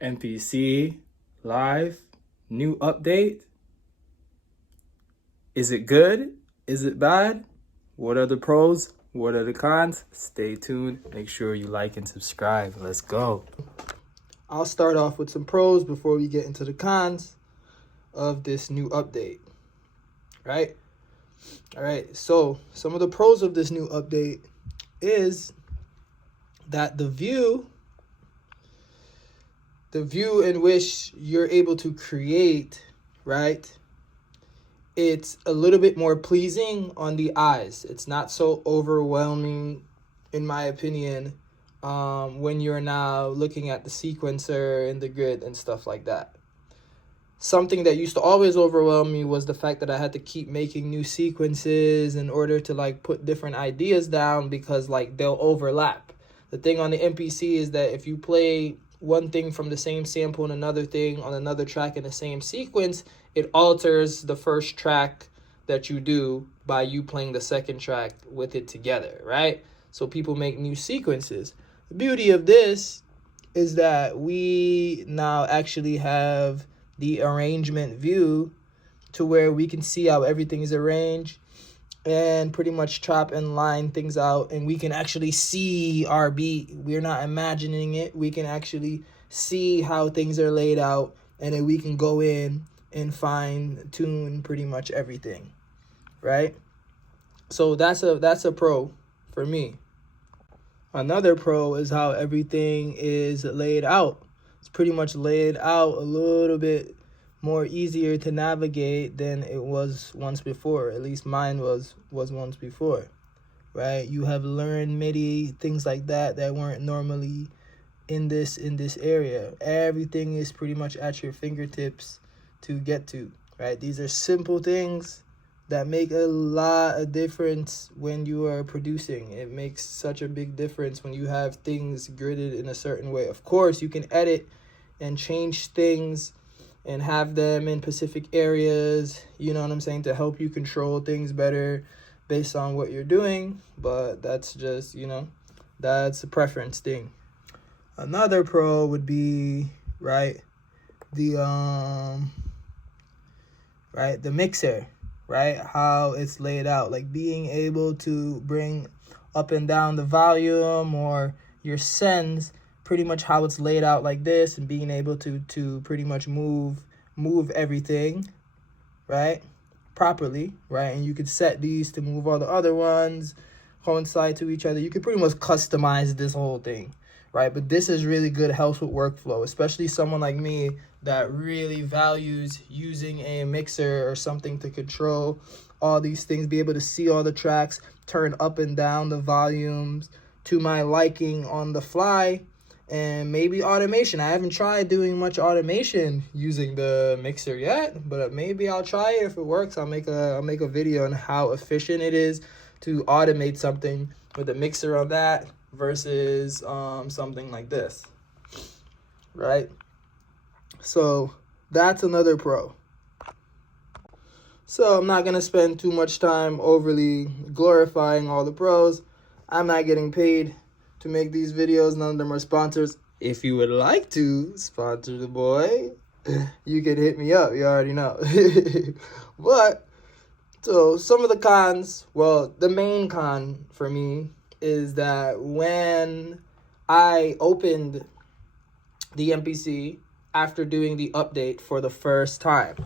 MPC live, new update. Is it good? Is it bad? What are the pros? What are the cons? Stay tuned. Make sure you like and subscribe. Let's go. I'll start off with some pros before we get into the cons of this new update. Right? All right. So some of the pros of this new update is that the view in which you're able to create, right? It's a little bit more pleasing on the eyes. It's not so overwhelming, in my opinion, when you're now looking at the sequencer and the grid and stuff like that. Something that used to always overwhelm me was the fact that I had to keep making new sequences in order to like put different ideas down because like they'll overlap. The thing on the MPC is that if you play one thing from the same sample and another thing on another track in the same sequence, it alters the first track that you do by you playing the second track with it together, right? So people make new sequences. The beauty of this is that we now actually have the arrangement view to where we can see how everything is arranged and pretty much chop and line things out, and we can actually see our beat. We're not imagining it. We can actually see how things are laid out, and then we can go in and fine tune pretty much everything, right? So that's a pro for me. Another pro is how everything is laid out. It's pretty much laid out a little bit more easier to navigate than it was once before. At least mine was once before, right? You have learned MIDI, things like that weren't normally in this area. Everything is pretty much at your fingertips to get to, right? These are simple things that make a lot of difference when you are producing. It makes such a big difference when you have things gridded in a certain way. Of course, you can edit and change things and have them in specific areas, you know what I'm saying, to help you control things better based on what you're doing. But that's just, that's a preference thing. Another pro would be, right, the mixer, right? How it's laid out, like being able to bring up and down the volume or your sends, pretty much how it's laid out like this, and being able to pretty much move everything, right, properly, right? And you could set these to move all the other ones, coincide to each other. You could pretty much customize this whole thing, right? But this is really good, helps with workflow, especially someone like me that really values using a mixer or something to control all these things, be able to see all the tracks, turn up and down the volumes to my liking on the fly. And maybe automation. I haven't tried doing much automation using the mixer yet, but maybe I'll try it. If it works, I'll make a video on how efficient it is to automate something with a mixer on that versus something like this, right? So that's another pro. So I'm not gonna spend too much time overly glorifying all the pros. I'm not getting paid to make these videos. None of them are sponsors. If you would like to sponsor the boy, you can hit me up. You already know. But so some of the cons, well, the main con for me is that when I opened the MPC after doing the update for the first time,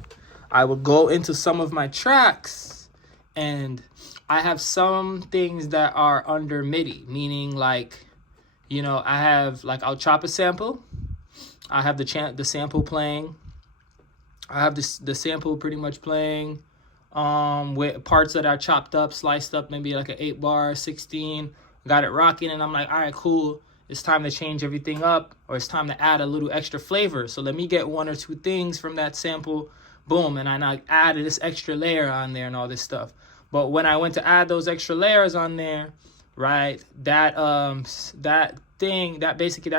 I would go into some of my tracks and I have some things that are under MIDI, meaning like, I have like, I'll chop a sample. I have the sample playing. I have the sample pretty much playing with parts that are chopped up, sliced up, maybe like an 8-bar, 16. Got it rocking, and I'm like, all right, cool. It's time to change everything up, or it's time to add a little extra flavor. So let me get one or two things from that sample. Boom, and I added this extra layer on there and all this stuff. But when I went to add those extra layers on there, right, that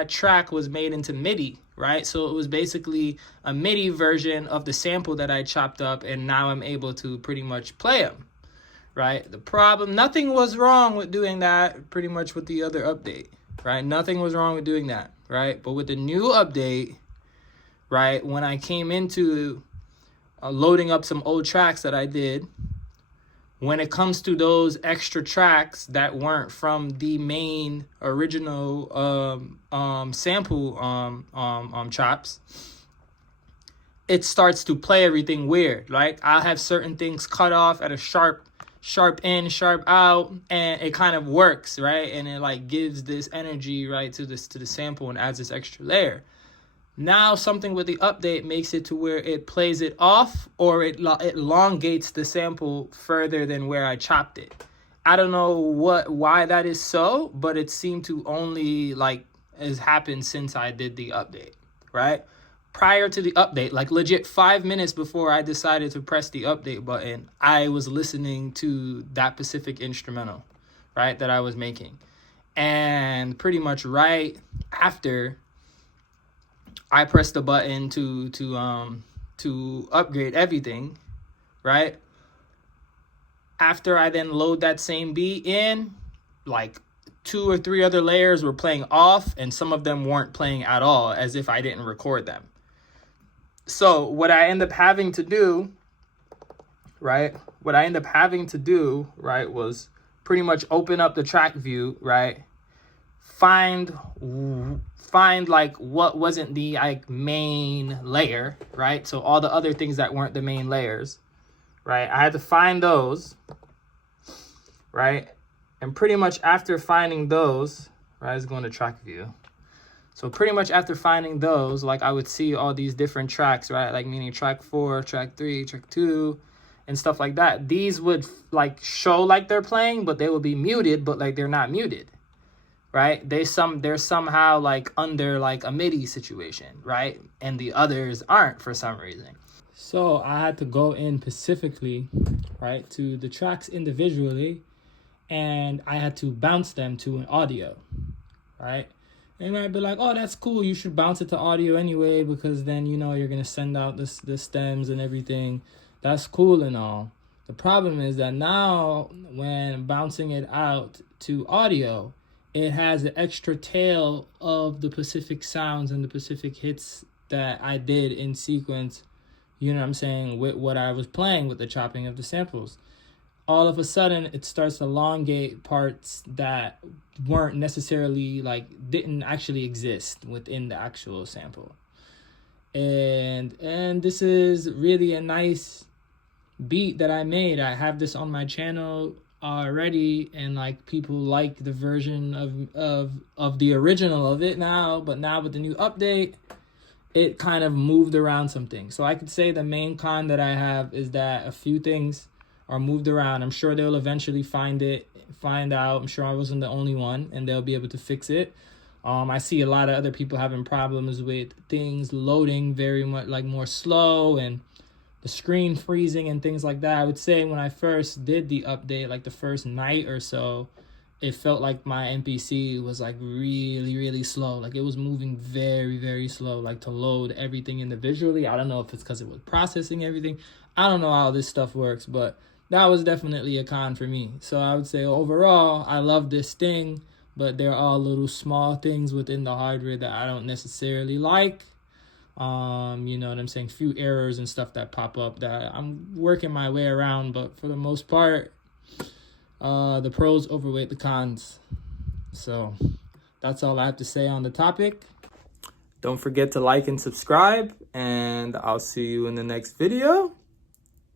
track was made into MIDI, right? So it was basically a MIDI version of the sample that I chopped up, and now I'm able to pretty much play them, right? The problem, nothing was wrong with doing that pretty much with the other update, right? Nothing was wrong with doing that, right? But with the new update, right? When I came into loading up some old tracks that I did, when it comes to those extra tracks that weren't from the main original sample chops, it starts to play everything weird. Like I'll have certain things cut off at a sharp in, sharp out, and it kind of works, right? And it like gives this energy, right, to the sample and adds this extra layer. Now something with the update makes it to where it plays it off, or it elongates the sample further than where I chopped it. I don't know why that is so, but it seemed to only like has happened since I did the update, right? Prior to the update, like legit 5 minutes before I decided to press the update button, I was listening to that specific instrumental, right, that I was making. And pretty much right after I pressed the button to upgrade everything, right? After I then load that same beat in, like 2 or 3 other layers were playing off, and some of them weren't playing at all, as if I didn't record them. So what I end up having to do, right, was pretty much open up the track view, right, find like what wasn't the like main layer, right, so all the other things that weren't the main layers, right, I had to find those, right, and pretty much after finding those, right, let's go into track view. So pretty much after finding those, like I would see all these different tracks, right? Like meaning track 4, track 3, track 2, and stuff like that. These would like show like they're playing, but they will be muted, but like they're not muted, right? They're somehow like under like a MIDI situation, right? And the others aren't for some reason. So I had to go in specifically, right, to the tracks individually, and I had to bounce them to an audio, right? They might be like, oh, that's cool. You should bounce it to audio anyway, because then, you know, you're going to send out the stems and everything. That's cool and all. The problem is that now when bouncing it out to audio, it has the extra tail of the specific sounds and the specific hits that I did in sequence, you know what I'm saying, with what I was playing with the chopping of the samples. All of a sudden, it starts to elongate parts that weren't necessarily, like, didn't actually exist within the actual sample. And this is really a nice beat that I made. I have this on my channel already, and, like, people like the version of the original of it now. But now with the new update, it kind of moved around some things. So I could say the main con that I have is that a few things are moved around. I'm sure they'll eventually find out. I'm sure I wasn't the only one, and they'll be able to fix it. I see a lot of other people having problems with things loading very much, like more slow, and the screen freezing and things like that. I would say when I first did the update, like the first night or so, it felt like my MPC was like really, really slow. Like it was moving very, very slow, like to load everything individually. I don't know if it's because it was processing everything. I don't know how this stuff works, but that was definitely a con for me. So I would say overall, I love this thing, but there are little small things within the hardware that I don't necessarily like. You know what I'm saying? Few errors and stuff that pop up that I'm working my way around, but for the most part, the pros overweight the cons. So that's all I have to say on the topic. Don't forget to like and subscribe, and I'll see you in the next video.